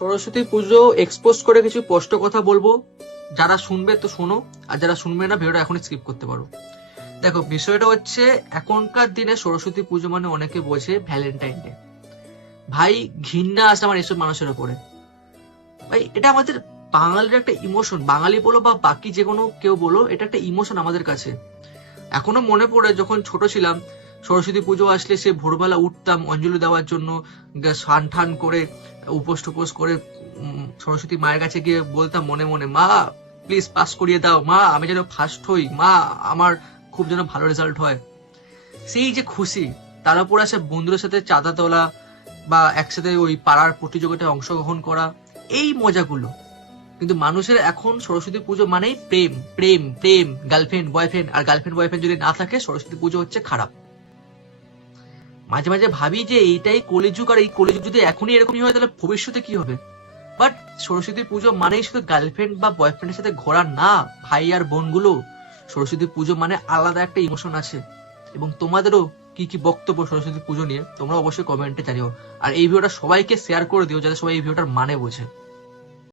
সরস্বতী পুজো expose করে কিছু স্পষ্ট কথা বলবো, যারা শুনবে তো শোনো, আর যারা শুনবে না ভিডিওটা এখনই স্কিপ করতে পারো। দেখো, বিষয়টা হচ্ছে এখনকার দিনে সরস্বতী পুজো মানে অনেকে বোঝে ভ্যালেন্টাইন ডে। ভাই, ঘৃণা আসে আমার এসব মানুষের উপরে। ভাই, এটা আমাদের বাঙালির একটা ইমোশন, বাঙালি বলো বা বাকি যে কোনো কেউ বলো, এটা একটা ইমোশন আমাদের কাছে। এখনো মনে পড়ে যখন ছোট ছিলাম, সরস্বতী পুজো আসলে সে ভোরবেলা উঠতাম অঞ্জলি দেওয়ার জন্য, স্নান ঠান করে উপোস টুপোস করে সরস্বতী মায়ের কাছে গিয়ে বলতাম মনে মনে, মা প্লিজ পাস করিয়ে দাও, মা আমি যেন ফার্স্ট হই, মা আমার খুব যেন ভালো রেজাল্ট হয়। সেই যে খুশি, তার উপর আসে বন্ধুদের সাথে চাঁদা তোলা বা একসাথে ওই পাড়ার প্রতিযোগিতায় অংশগ্রহণ করা, এই মজাগুলো। কিন্তু মানুষের এখন সরস্বতী পুজো মানেই প্রেম প্রেম প্রেম, গার্লফ্রেন্ড বয়ফ্রেন্ড, আর গার্লফ্রেন্ড বয়ফ্রেন্ড যদি না থাকে সরস্বতী পুজো হচ্ছে খারাপ। মাঝে মাঝে ভাবি যে এইটাই কলিযুগ, আর এই কলিযুগ যদি এখনই এরকমই হয় তাহলে ভবিষ্যতে কি হবে। বাট সরস্বতী পুজো মানেই শুধু গার্লফ্রেন্ড বা বয়ফ্রেন্ডের সাথে ঘোরা না ভাই আর বোনগুলো। সরস্বতী পুজো মানে আলাদা একটা ইমোশন আছে। এবং তোমাদেরও কি কি বক্তব্য সরস্বতী পুজো নিয়ে তোমরা অবশ্যই কমেন্টে জানিও। আর এই ভিডিওটা সবাইকে শেয়ার করে দিও যাতে সবাই এই ভিডিওটার মানে বোঝে।